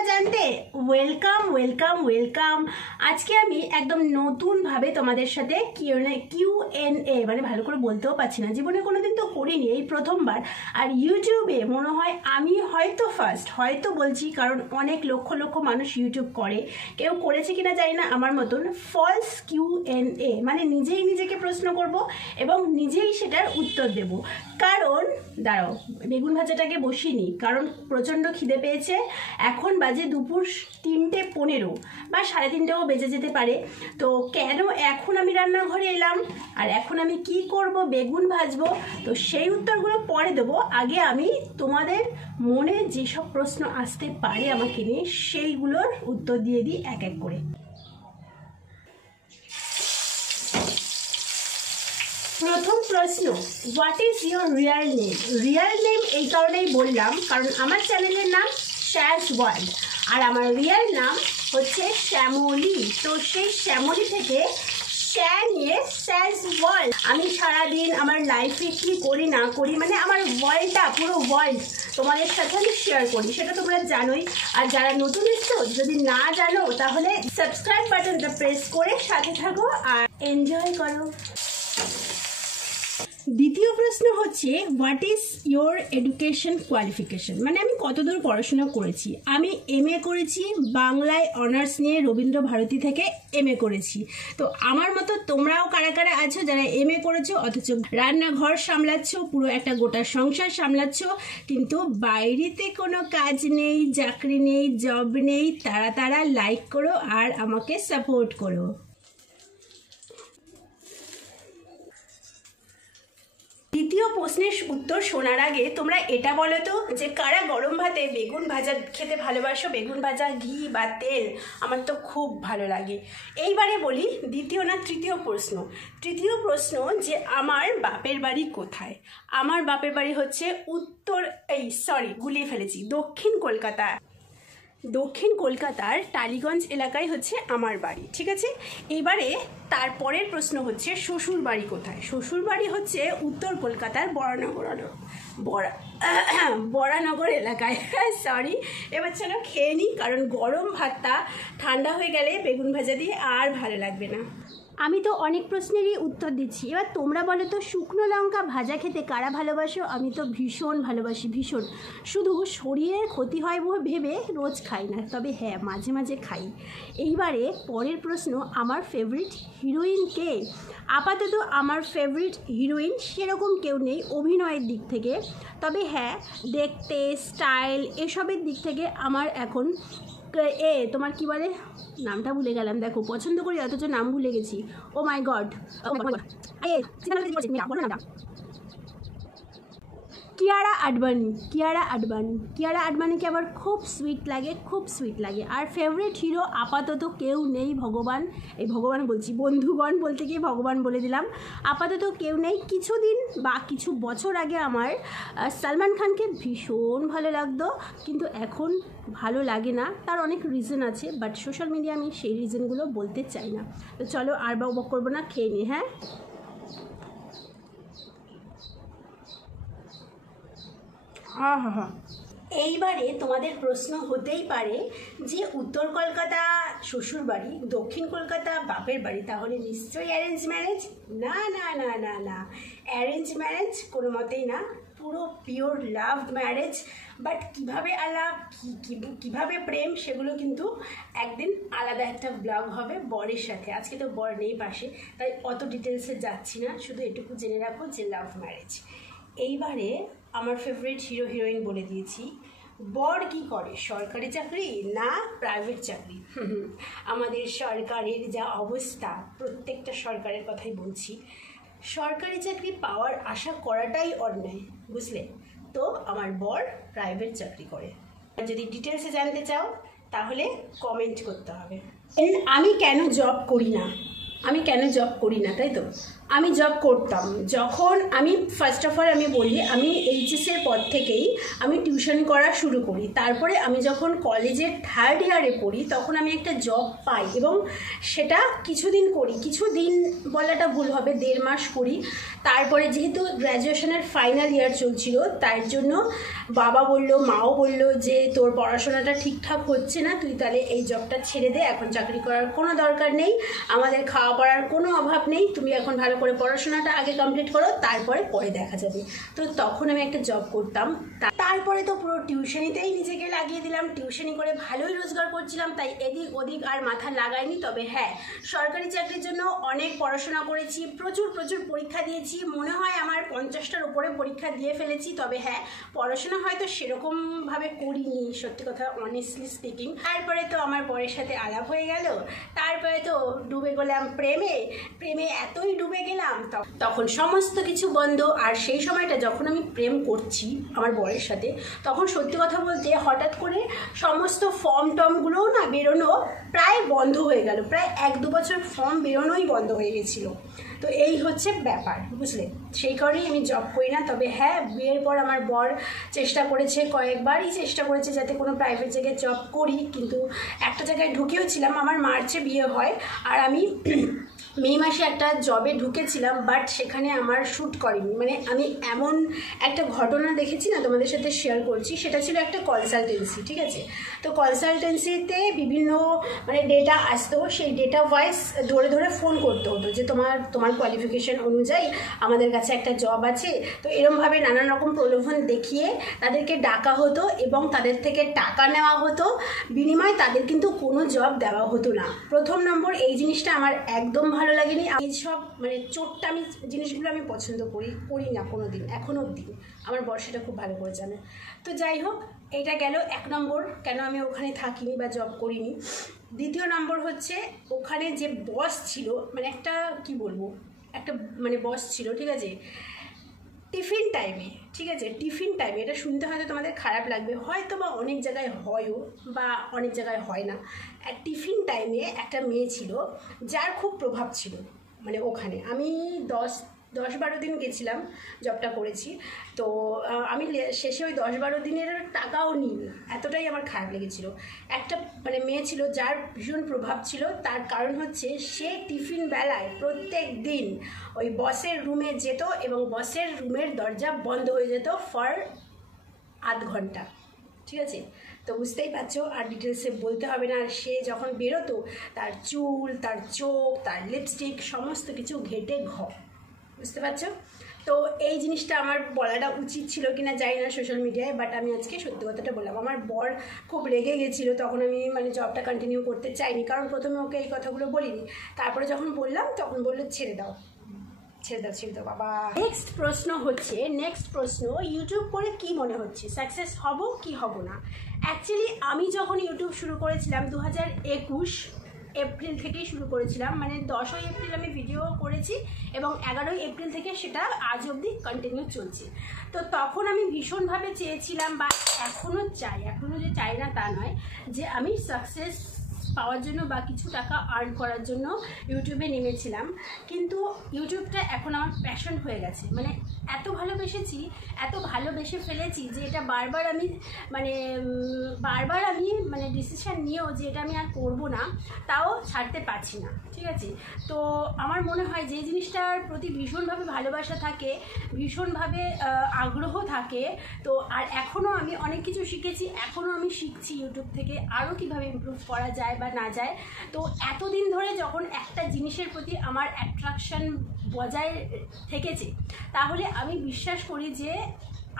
না জানতে? Welcome welcome welcome. আজকে আমি একদম নতুনভাবে তোমাদের সাথে কিউএনএ মানে ভালো করে বলতেও পারছি না, জীবনে কোনোদিন তো করিনি, এই প্রথমবার। আর ইউটিউবে মনে হয় আমি হয়তো ফার্স্ট, হয়তো বলছি কারণ অনেক লক্ষ লক্ষ মানুষ ইউটিউব করে, কেউ করেছে কিনা জানি না আমার মতন। ফলস কিউএনএ মানে নিজেই নিজেকে প্রশ্ন করব এবং নিজেই সেটার উত্তর দেব। কারণ দাঁড়াও, বেগুন ভাজাটাকে বসিনি কারণ প্রচণ্ড খিদে পেয়েছে। এখন বাজে দুপুর 3:15 বা 3:30ও বেজে যেতে পারে। তো কেন এখন আমি রান্নাঘরে এলাম আর এখন আমি কি করব, বেগুন ভাজবো, তো সেই উত্তরগুলো পরে দেবো। আগে আমি তোমাদের মনে যেসব প্রশ্ন আসতে পারে আমাকে নিয়ে সেইগুলোর উত্তর দিয়ে দিই এক এক করে। প্রথম প্রশ্ন, what is your Real name? Real name এই কারণেই বললাম কারণ আমার চ্যানেলের নাম শ্যাজ ওয়ার্ল্ড আর আমার রিয়াল নাম হচ্ছে শ্যামলী। তো সেই শ্যামলী থেকে শ্যা নিয়ে শ্যাজ ওয়ার্ল্ড। আমি সারাদিন আমার লাইফে কী করি না করি মানে আমার ওয়ার্ল্ডটা, পুরো ওয়ার্ল্ড তোমাদের সাথে আমি শেয়ার করি, সেটা তোমরা জানোই। আর যারা নতুন এসছো, যদি না জানো তাহলে সাবস্ক্রাইব বাটনটা প্রেস করে সাথে থাকো আর এনজয় করো। দ্বিতীয় প্রশ্ন হচ্ছে, what is your education qualification? মানে আমি কতদূর পড়াশোনা করেছি। আমি এমএ করেছি, বাংলায় অনার্স নিয়ে রবীন্দ্র ভারতী থেকে এমএ করেছি। তো আমার মতো তোমরাও কারা কারা আছো যারা এমএ করেছো অথচ রান্নাঘর সামলাচ্ছ, পুরো একটা গোটা সংসার সামলাচ্ছ, কিন্তু বাইরেতে কোনো কাজ নেই, চাকরি নেই, জব নেই, তারা লাইক করো আর আমাকে সাপোর্ট করো। দ্বিতীয় প্রশ্নের উত্তর শোনার আগে তোমরা এটা বলো তো যে কারা গরম ভাতে বেগুন ভাজা খেতে ভালোবাসো? বেগুন ভাজা, ঘি বা তেল, আমার তো খুব ভালো লাগে। এইবারে বলি দ্বিতীয় না তৃতীয় প্রশ্ন। তৃতীয় প্রশ্ন যে আমার বাপের বাড়ি কোথায়? আমার বাপের বাড়ি হচ্ছে গুলিয়ে ফেলেছি, দক্ষিণ কলকাতা। দক্ষিণ কলকাতার টালিগঞ্জ এলাকায় হচ্ছে আমার বাড়ি, ঠিক আছে। এবারে তারপরের প্রশ্ন হচ্ছে শ্বশুর বাড়ি কোথায়? শ্বশুর বাড়ি হচ্ছে উত্তর কলকাতার বরানগর এলাকায়। সরি, এবার চলো খেয়ে নিই কারণ গরম ভাতটা ঠান্ডা হয়ে গেলে বেগুন ভাজা দিয়ে আর ভালো লাগবে না। আমি তো অনেক প্রশ্নেরই উত্তর দিচ্ছি, এবার তোমরা বলো তো শুকনো লঙ্কা ভাজা খেতে কারা ভালোবাসো? আমি তো ভীষণ ভালোবাসি, ভীষণ। শুধু শরীরের ক্ষতি হয় ভেবে রোজ খাই না, তবে হ্যাঁ মাঝে মাঝে খাই। এইবারে পরের প্রশ্ন, আমার ফেভারিট হিরোইন কে? আপাতত আমার ফেভারিট হিরোইন সেরকম কেউ নেই অভিনয়ের দিক থেকে, তবে হ্যাঁ দেখতে, স্টাইল এসবের দিক থেকে আমার এখন তোমার কি বলে, নামটা ভুলে গেলাম, দেখো পছন্দ করি অথচ নাম ভুলে গেছি। ও মাই গড, কিয়ারা আডবাণীকে আবার খুব সুইট লাগে। আর ফেভারিট হিরো আপাতত কেউ নেই, ভগবান বলছি, বন্ধুগণ বলতে গিয়ে ভগবান বলে দিলাম। আপাতত কেউ নেই। কিছুদিন বা কিছু বছর আগে আমার সালমান খানকে ভীষণ ভালো লাগতো, কিন্তু এখন ভালো লাগে না। তার অনেক রিজন আছে, বাট সোশ্যাল মিডিয়া আমি সেই রিজনগুলো বলতে চাই না। তো চলো আর বক করবো না, খেয়ে নিই। হ্যাঁ, এইবারে তোমাদের প্রশ্ন হতেই পারে যে উত্তর কলকাতা শ্বশুর বাড়ি, দক্ষিণ কলকাতা বাপের বাড়ি, তাহলে নিশ্চয়ই অ্যারেঞ্জ ম্যারেজ? না, অ্যারেঞ্জ ম্যারেজ কোনো মতেই না, পুরো পিওর লাভ ম্যারেজ। বাট কীভাবে আলাপ, কীভাবে প্রেম, সেগুলো কিন্তু একদিন আলাদা একটা ব্লগ হবে বরের সাথে। আজকে তো বর নেই পাশে, তাই অত ডিটেলসে যাচ্ছি না, শুধু এটুকু জেনে রাখো যে লাভ ম্যারেজ। এইবারে আমার ফেভারিট হিরো হিরোইন বলে দিয়েছি। বর কি করে? সরকারি চাকরি না প্রাইভেট চাকরি? আমাদের সরকারের যা অবস্থা, প্রত্যেকটা সরকারের কথাই বলছি, সরকারি চাকরি পাওয়ার আশা করাটাই অন্যায়, বুঝলে? তো আমার বর প্রাইভেট চাকরি করে। যদি ডিটেলসে জানতে চাও তাহলে কমেন্ট করতে হবে। আমি কেন জব করি না, তাই তো? আমি জব করতাম যখন আমি ফার্স্ট অফ অল আমি বলি আমি এইচএসের পর থেকেই আমি টিউশন করা শুরু করি। তারপরে আমি যখন কলেজের থার্ড ইয়ারে পড়ি তখন আমি একটা জব পাই এবং সেটা কিছুদিন করি, কিছুদিন বলাটা ভুল হবে, 1.5 মাস করি। তারপরে যেহেতু গ্র্যাজুয়েশনের ফাইনাল ইয়ার চলছিল তার জন্য বাবা বলল, মাও বলল যে তোর পড়াশোনাটা ঠিকঠাক হচ্ছে না, তুই তাহলে এই জবটা ছেড়ে দে, এখন চাকরি করার কোনো দরকার নেই, আমাদের খাওয়া পড়ার কোনো অভাব নেই, তুমি এখন ভালো করে পড়াশোনাটা আগে কমপ্লিট করো, তারপরে পরে দেখা যাবে। তো তখন আমি একটা জব করতাম। তারপরে তো পুরো টিউশনিতেই নিজেকে লাগিয়ে দিলাম, টিউশনি করে ভালোই রোজগার করছিলাম, তাই এদিক ওদিক আর মাথা লাগাইনি। তবে হ্যাঁ, সরকারি চাকরির জন্য অনেক পড়াশোনা করেছি, প্রচুর পরীক্ষা দিয়েছি, মনে হয় আমার 50টার উপরে পরীক্ষা দিয়ে ফেলেছি। তবে হ্যাঁ, পড়াশোনা হয়তো সেরকমভাবে করিনি, সত্যি কথা অনেস্টলি স্পিকিং। তারপরে তো আমার বরের সাথে আলাপ হয়ে গেল, তারপরে তো ডুবে গেলাম প্রেমে, এতই ডুবে গেলাম তখন সমস্ত কিছু বন্ধ। আর সেই সময়টা যখন আমি প্রেম করছি আমার বরের সাথে, তখন সত্যি কথা বলতে হঠাৎ করে সমস্ত ফর্মগুলোও না বেরোনো প্রায় বন্ধ হয়ে গেল, প্রায় 1-2 বছর ফর্ম বেরোনোই বন্ধ হয়ে গেছিলো। তো এই হচ্ছে ব্যাপার, বুঝলে, সেই কারণেই আমি জব করি না। তবে হ্যাঁ, বিয়ের পর আমার বর চেষ্টা করেছে, কয়েকবারই চেষ্টা করেছে যাতে কোনো প্রাইভেট জায়গায় জব করি, কিন্তু একটা জায়গায় ঢুকেও ছিলাম। আমার মার্চে বিয়ে হয় আর আমি মে মাসে একটা জবে ঢুকেছিলাম, বাট সেখানে আমার শ্যুট করেনি। মানে আমি এমন একটা ঘটনা দেখেছি না, তোমাদের সাথে শেয়ার করছি। সেটা ছিল একটা কনসালটেন্সি, ঠিক আছে। তো কনসালটেন্সিতে বিভিন্ন মানে ডেটা আসতো, সেই ডেটা ওয়াইজ ধরে ধরে ফোন করতে হতো যে তোমার কোয়ালিফিকেশন অনুযায়ী আমাদের কাছে একটা জব আছে। তো এরমভাবে নানান রকম প্রলোভন দেখিয়ে তাদেরকে ডাকা হতো এবং তাদের থেকে টাকা নেওয়া হতো, বিনিময়ে তাদের কিন্তু কোনো জব দেওয়া হতো না। প্রথম নম্বর এই জিনিসটা আমার একদম ভালো লাগেনি। এই সব মানে চোট্টামি জিনিসগুলো আমি পছন্দ করি না কোনো দিন, এখনও অবধি। আমার বর সেটা খুব ভালো করে জানে। তো যাই হোক, এটা গেল 1 নম্বর, কেন আমি ওখানে থাকিনি বা জব করিনি। দ্বিতীয় নম্বর হচ্ছে ওখানে যে বস ছিল, মানে একটা কি বলবো, একটা মানে বস ছিল, ঠিক আছে, টিফিন টাইমে, ঠিক আছে, টিফিন টাইমে, এটা শুনতে হয়তো তোমাদের খারাপ লাগবে, হয়তো বা অনেক জায়গায় হয়ও বা অনেক জায়গায় হয় না। টিফিন টাইমে একটা মেয়ে ছিল যার খুব প্রভাব ছিল, মানে ওখানে আমি 10-12 দিন গেছিলাম, জবটা করেছি। তো আমি শেষে ওই 10-12 দিনের টাকাও নিইনি, এতটাই আমার খারাপ লেগেছিল। একটা মানে মেয়ে ছিল যার ভীষণ প্রভাব ছিল, তার কারণ হচ্ছে সে টিফিন বেলায় প্রত্যেক দিন ওই বসের রুমে যেত এবং বসের রুমের দরজা বন্ধ হয়ে যেত ফর আধ ঘন্টা, ঠিক আছে। তো বুঝতেই পারছো, আর ডিটেলসে বলতে হবে না। আর সে যখন বেরোতো তার চুল, তার চোখ, তার লিপস্টিক সমস্ত কিছু ঘেটে বুঝতে পারছো। তো এই জিনিসটা আমার বলাটা উচিত ছিল কিনা জানি না সোশ্যাল মিডিয়ায়, বাট আমি আজকে সত্যি কথাটা বললাম। আমার বর খুব রেগে গেছিলো, তখন আমি মানে জবটা কন্টিনিউ করতে চাইনি, কারণ প্রথমে ওকে এই কথাগুলো বলিনি। তারপরে যখন বললাম তখন বললো ছেড়ে দাও বাবা। নেক্সট প্রশ্ন, ইউটিউব করে কি মনে হচ্ছে, সাকসেস হব কি হব না? অ্যাকচুয়ালি আমি যখন ইউটিউব শুরু করেছিলাম 2021 এপ্রিল থেকেই শুরু করেছিলাম, মানে 10ই এপ্রিল আমি ভিডিও করেছি এবং 11ই এপ্রিল থেকে সেটা আজ অবধি কন্টিনিউ চলছে। তো তখন আমি ভীষণভাবে চেয়েছিলাম, বা এখনও যে চাই না তা নয়, যে আমি সাকসেস পাওয়ার জন্য বা কিছু টাকা আর্ন করার জন্য ইউটিউবে নেমেছিলাম। কিন্তু ইউটিউবটা এখন আমার প্যাশন হয়ে গেছে, মানে এত ভালোবেসে ফেলেছি যে এটা বারবার আমি মানে ডিসিশান নিয়েও যে এটা আমি আর করবো না, তাও ছাড়তে পারছি না, ঠিক আছে। তো আমার মনে হয় যে জিনিসটার প্রতি ভীষণভাবে ভালোবাসা থাকে, ভীষণভাবে আগ্রহ থাকে, তো আর এখনও আমি অনেক কিছু শিখেছি, এখনও আমি শিখছি ইউটিউব থেকে আরও কীভাবে ইমপ্রুভ করা যায় বা না যায়। তো এতদিন ধরে যখন একটা জিনিসের প্রতি আমার অ্যাট্রাকশন বজায় থেকেছে, তাহলে আমি বিশ্বাস করি যে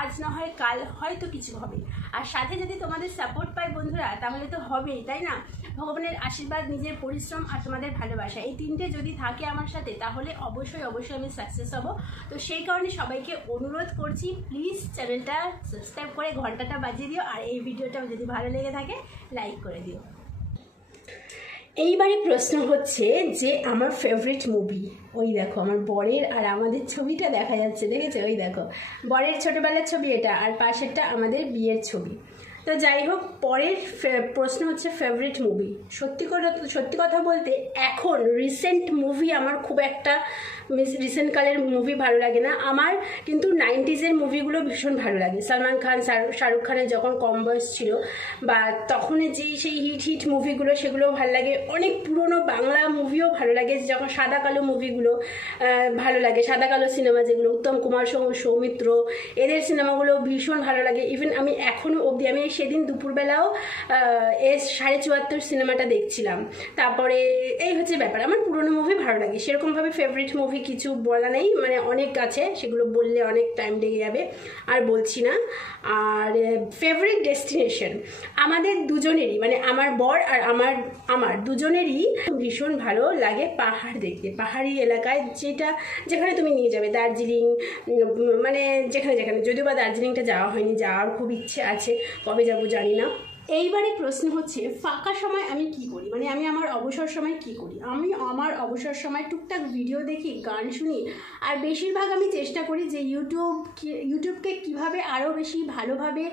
আজ না হয় কাল হয়তো কিছু হবে। আর সাথে যদি তোমাদের সাপোর্ট পাই বন্ধুরা, তাহলে তো হবেই, তাই না? ভগবানের আশীর্বাদ, নিজের পরিশ্রম আর তোমাদের ভালোবাসা, এই তিনটে যদি থাকে আমার সাথে, তাহলে অবশ্যই আমি সাকসেস হব। তো সেই কারণে সবাইকে অনুরোধ করছি, প্লিজ চ্যানেলটা সাবস্ক্রাইব করে ঘন্টাটা বাজিয়ে দিও, আর এই ভিডিওটা যদি ভালো লেগে থাকে লাইক করে দিও। এইবারে প্রশ্ন হচ্ছে যে আমার ফেভারিট মুভি, ওই দেখো আমার বরের আর আমাদের ছবিটা দেখা যাচ্ছে, দেখেছো? ওই দেখো বরের ছোটোবেলার ছবি এটা, আর পাশেরটা আমাদের বিয়ের ছবি। তো যাই হোক, পরের প্রশ্ন হচ্ছে ফেভারিট মুভি। সত্যি কথা বলতে এখন রিসেন্ট মুভি আমার খুব একটা রিসেন্ট কালের মুভি ভালো লাগে না। আমার কিন্তু 90s মুভিগুলো ভীষণ ভালো লাগে। সালমান খান, শাহরুখ খানের যখন কম বয়স ছিল বা তখন সেই হিট মুভিগুলো সেগুলো ভালো লাগে। অনেক পুরনো বাংলা মুভিও ভালো লাগে, যখন সাদা কালো মুভিগুলো ভালো লাগে, সাদা কালো সিনেমা যেগুলো, উত্তম কুমার, সৌমিত্র, এদের সিনেমাগুলো ভীষণ ভালো লাগে। ইভেন আমি এখনও অবধি, আমি সেদিন দুপুরবেলাও 74.5 সিনেমাটা দেখছিলাম। তারপরে এই হচ্ছে ব্যাপার, আমার পুরনো মুভি ভালো লাগে। সেরকমভাবে ফেভারিট মুভি কিছু বলা নেই, মানে অনেক আছে, সেগুলো বললে অনেক টাইম লেগে যাবে, আর বলছি না। আর ফেভারিট ডেস্টিনেশন আমাদের দুজনেরই, মানে আমার বর আর আমার দুজনেরই ভীষণ ভালো লাগে পাহাড় দেখতে। পাহাড়ি এলাকায় যেখানে তুমি নিয়ে যাবে, দার্জিলিং, মানে যেখানে যদিও বা দার্জিলিংটা যাওয়া হয়নি, যাওয়ার খুব ইচ্ছে আছে, কবে যাবো জানি না। এইবারে প্রশ্ন হচ্ছে ফাঁকা সময় আমি কি করি, মানে আমি আমার অবসর সময় কি করি। আমি আমার অবসর সময় টুকটাক ভিডিও দেখি, গান শুনি, আর বেশিরভাগ আমি চেষ্টা করি যে ইউটিউবকে কিভাবে আরও বেশি ভালোভাবে,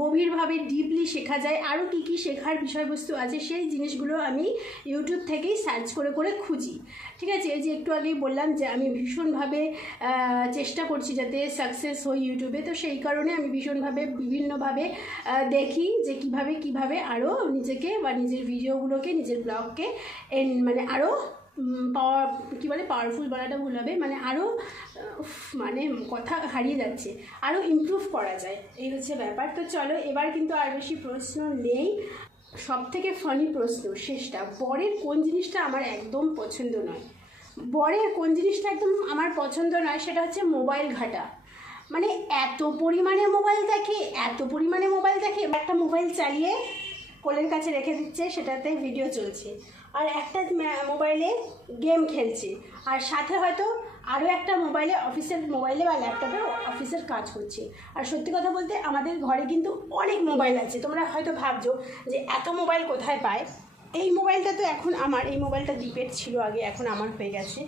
গভীরভাবে, ডিপলি শেখা যায়, আরও কী শেখার বিষয়বস্তু আছে, সেই জিনিসগুলো আমি ইউটিউব থেকেই সার্চ করে খুঁজি। ঠিক আছে, এই যে একটু আগেই বললাম যে আমি ভীষণভাবে চেষ্টা করছি যাতে সাকসেস হই ইউটিউবে, তো সেই কারণে আমি বিভিন্নভাবে দেখি যে কিভাবে আরও নিজেকে বা নিজের ভিডিওগুলোকে, নিজের ব্লগকে মানে আরও পাওয়ারফুল বলাটা ভুল হবে, মানে আরও মানে কথা হারিয়ে যাচ্ছে, আরও ইমপ্রুভ করা যায়, এই হচ্ছে ব্যাপার। তো চলো, এবার কিন্তু আর বেশি প্রশ্ন নেই। সবথেকে ফানি প্রশ্ন শেষটা, বরের কোন জিনিসটা আমার একদম পছন্দ নয়? বরের কোন জিনিসটা একদম আমার পছন্দ নয় সেটা হচ্ছে মোবাইল ঘাটা। মানে এত পরিমাণে মোবাইল দেখে, একটা মোবাইল চালিয়ে কোলের কাছে রেখে দিচ্ছে, সেটাতে ভিডিও চলছে, আর একটা মোবাইলে গেম খেলছে, আর সাথে হয়তো আরও একটা মোবাইলে, অফিসের মোবাইলে বা ল্যাপটপে অফিসের কাজ করছে। আর সত্যি কথা বলতে আমাদের ঘরে কিন্তু অনেক মোবাইল আছে। তোমরা হয়তো ভাবছো যে এত মোবাইল কোথায় পায়। এই মোবাইলটা তো এখন আমার, এই মোবাইলটা দীপের ছিল আগে, এখন আমার হয়ে গেছে।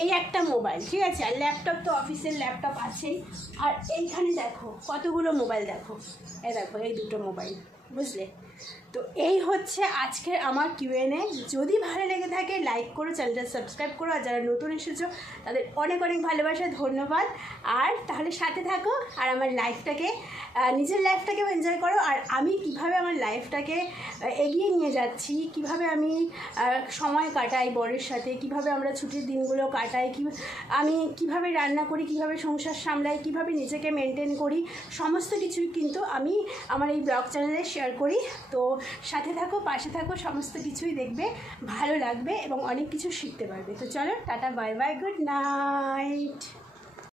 এই একটা মোবাইল, ঠিক আছে, আর ল্যাপটপ তো অফিসের ল্যাপটপ আছেই। আর এইখানে দেখো কতগুলো মোবাইল, দেখো এই দুটো মোবাইল, বুঝলে? তো এই হচ্ছে আজকের আমার Q&A। যদি ভালো লেগে থাকে লাইক করো, চ্যানেলটা সাবস্ক্রাইব করো, আর যারা নতুন এসেছো তাদের অনেক ভালোবাসা, ধন্যবাদ। আর তাহলে সাথে থাকো, আর আমার লাইফটাকে, নিজের লাইফটাকেও এনজয় করো, আর আমি কিভাবে আমার লাইফটাকে এগিয়ে নিয়ে যাচ্ছি, কিভাবে আমি সময় কাটাই বরের সাথে, কিভাবে আমরা ছুটির দিনগুলো কাটাই, আমি কিভাবে রান্না করি, কিভাবে সংসার সামলাই, কিভাবে নিজেকে মেনটেন করি, সমস্ত কিছুই কিন্তু আমি আমার এই ব্লগ চ্যানেলে শেয়ার করি। তো সাথে থাকো, পাশে থাকো, সমস্ত কিছুই দেখবে, ভালো লাগবে এবং অনেক কিছু শিখতে পারবে। তো চলো, tata, bye bye, good night.